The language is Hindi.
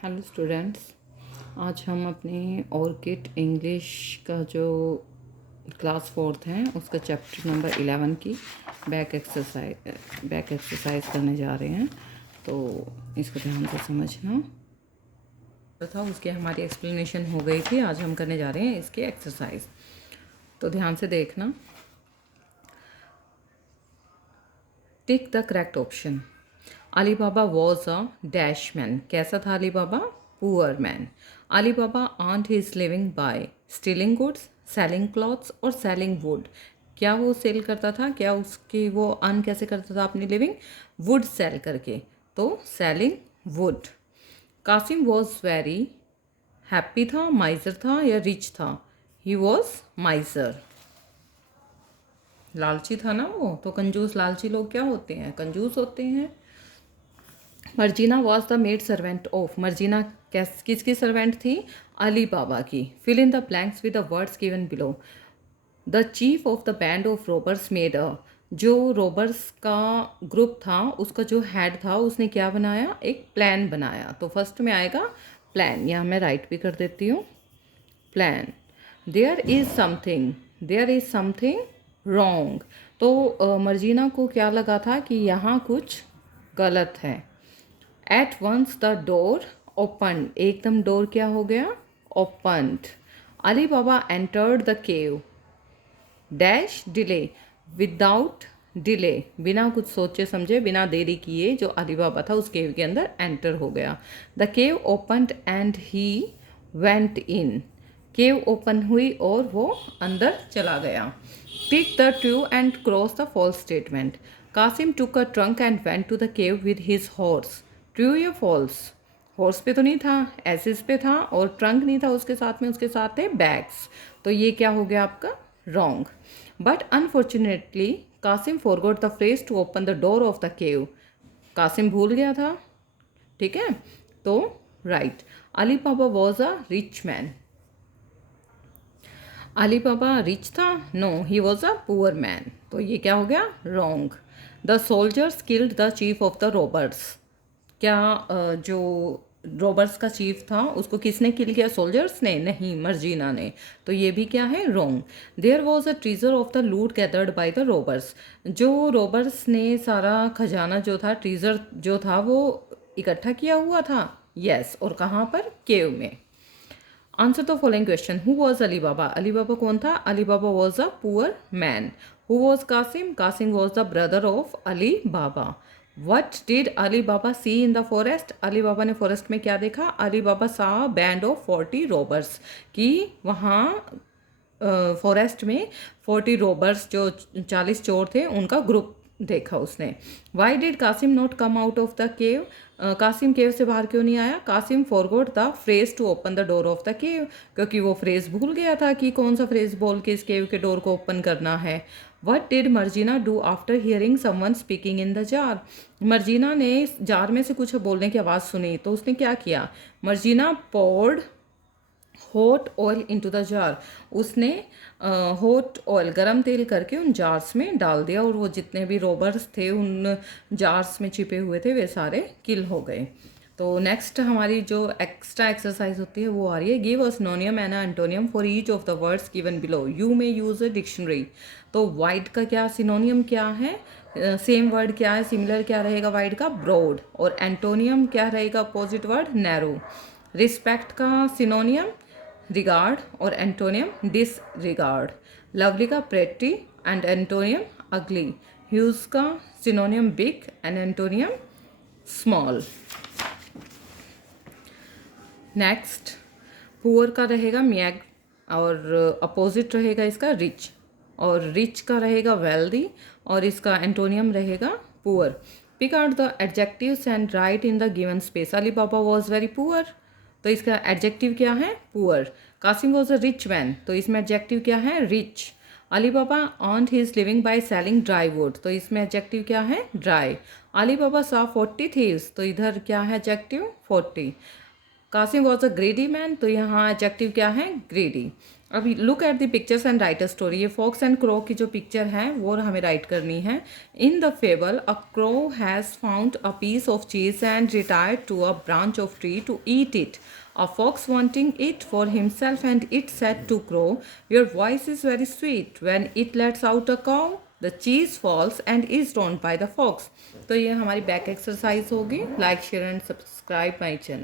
हेलो स्टूडेंट्स, आज हम अपनी ऑर्किड इंग्लिश का जो क्लास फोर्थ है उसका चैप्टर नंबर 11 की बैक एक्सरसाइज करने जा रहे हैं। तो इसको ध्यान से समझना था। उसकी हमारी एक्सप्लेनेशन हो गई थी। आज हम करने जा रहे हैं इसकी एक्सरसाइज, तो ध्यान से देखना। Tick the correct option. Ali Baba was a dash man. कैसा था Ali Baba? Poor man. Ali Baba earned his living by stealing goods, selling clothes और सेलिंग वुड। क्या वो सेल करता था? क्या उसकी वो अर्न कैसे करता था अपनी लिविंग? वुड सेल करके, तो selling wood. Kasim was very happy था, माइजर था या रिच था? He was miser. लालची था ना वो, तो कंजूस लालची लोग क्या होते हैं? कंजूस होते हैं। Marjina was the maid servant of. Marjina किसकी सर्वेंट थी? अली बाबा की। Fill in the blanks with the words given below. The chief of the band of robbers made a. जो रोबर्स का ग्रुप था उसका जो हेड था उसने क्या बनाया? एक प्लान बनाया। तो फर्स्ट में आएगा प्लान, यहाँ मैं राइट भी कर देती हूँ। Plan. There is something wrong. तो मर्जीना को क्या लगा था कि यहाँ कुछ गलत है। At once the door open. एकदम डोर क्या हो गया? Opened. Ali Baba entered the cave dash delay. Without delay, बिना कुछ सोचे समझे, बिना देरी किए जो अली बाबा था उस केव के अंदर एंटर हो गया। The cave opened and he went in. Cave open हुई और वो अंदर चला गया। Pick the true and cross the false statement. Kasim took a trunk and went to the cave with his horse. True या फॉल्स? हॉर्स पे तो नहीं था, एसिस पे था, और ट्रंक नहीं था उसके साथ में, उसके साथ थे बैग्स। तो ये क्या हो गया आपका? Wrong. But unfortunately Kasim forgot the phrase to open the door of the cave. Kasim भूल गया था, ठीक है, तो right. Ali Baba was a rich man. Ali Baba rich था? No, he was a poor man. तो ये क्या हो गया? Wrong. The soldiers killed the chief of the robbers. क्या जो रॉबर्स का चीफ था उसको किसने किल किया? सोल्जर्स ने? नहीं, मर्जीना ने। तो ये भी क्या है? Wrong. There was a treasure of the loot gathered by the robbers. जो रॉबर्स ने सारा खजाना जो था, ट्रीजर जो था, वो इकट्ठा किया हुआ था। यस, और कहाँ पर? केव में। Answer the following question. Who was Ali Baba? Ali Baba कौन था? Ali Baba was a poor man. Who was Kasim? Kasim was the brother of Ali Baba. What did Ali Baba see in the forest? Ali Baba ने फॉरेस्ट में क्या देखा? अली बाबा सा बैंड ऑफ 40 रॉबर्स। कि वहाँ फॉरेस्ट में 40 रॉबर्स, जो 40 चोर थे, उनका ग्रुप देखा उसने। Why did Kasim not come out of the cave? Kasim cave से बाहर क्यों नहीं आया? Kasim forgot the phrase to open the door of the cave. क्योंकि वो फ्रेज भूल गया था कि कौन सा फ्रेज बोल के इस केव के डोर को ओपन करना है। What did Marjina do after hearing someone speaking in the jar? Marjina ने जार में से कुछ बोलने की आवाज़ सुनी, तो उसने क्या किया? Marjina poured hot oil into the jar. उसने हॉट ऑयल, गरम तेल करके उन जार्स में डाल दिया, और वो जितने भी रॉबर्स थे उन जार्स में छिपे हुए थे वे सारे किल हो गए। तो नेक्स्ट हमारी जो एक्स्ट्रा एक्सरसाइज होती है वो आ रही है। Give a सिनोनियम and antonym for each of the words given below. You में यूज अ डिक्शनरी। तो वाइड का क्या सिनोनियम क्या है? सेम वर्ड क्या है, सिमिलर क्या रहेगा वाइड का? ब्रॉड। और एंटोनियम क्या रहेगा? Opposite word, narrow. रिस्पेक्ट का सिनोनियम रिगार्ड और एंटोनियम डिसरिगार्ड। लवली का प्रेटी एंड एंटोनियम अगली। ह्यूज का सिनोनियम big and antonym small. Next, poor का रहेगा मैग, और अपोजिट रहेगा इसका रिच, और रिच का रहेगा वेल्दी, और इसका एंटोनियम रहेगा poor. Pick out the adjectives and write in the given space. Ali Baba was very poor, तो इसका एडजेक्टिव क्या है? Poor. Kasim was a rich man, तो इसमें एडजेक्टिव क्या है? Rich. Ali Baba earned his living by selling dry wood, तो इसमें एडजेक्टिव क्या है? Dry. Ali Baba saw 40 thieves, तो इधर क्या है adjective? 40। Kasim was a greedy man, तो यहाँ एडजेक्टिव क्या है? ग्रेडी। अभी look at the pictures and write a story. ये फॉक्स एंड क्रो की जो पिक्चर है वो हमें राइट करनी है। In the fable a crow has found a piece of cheese and retired to a branch of tree to eat it. A fox wanting it for himself, and it said to crow, "Your voice is very sweet. When it lets out a cow, the cheese falls and is torn by the fox." तो ये हमारी बैक एक्सरसाइज होगी। Like share and subscribe my channel.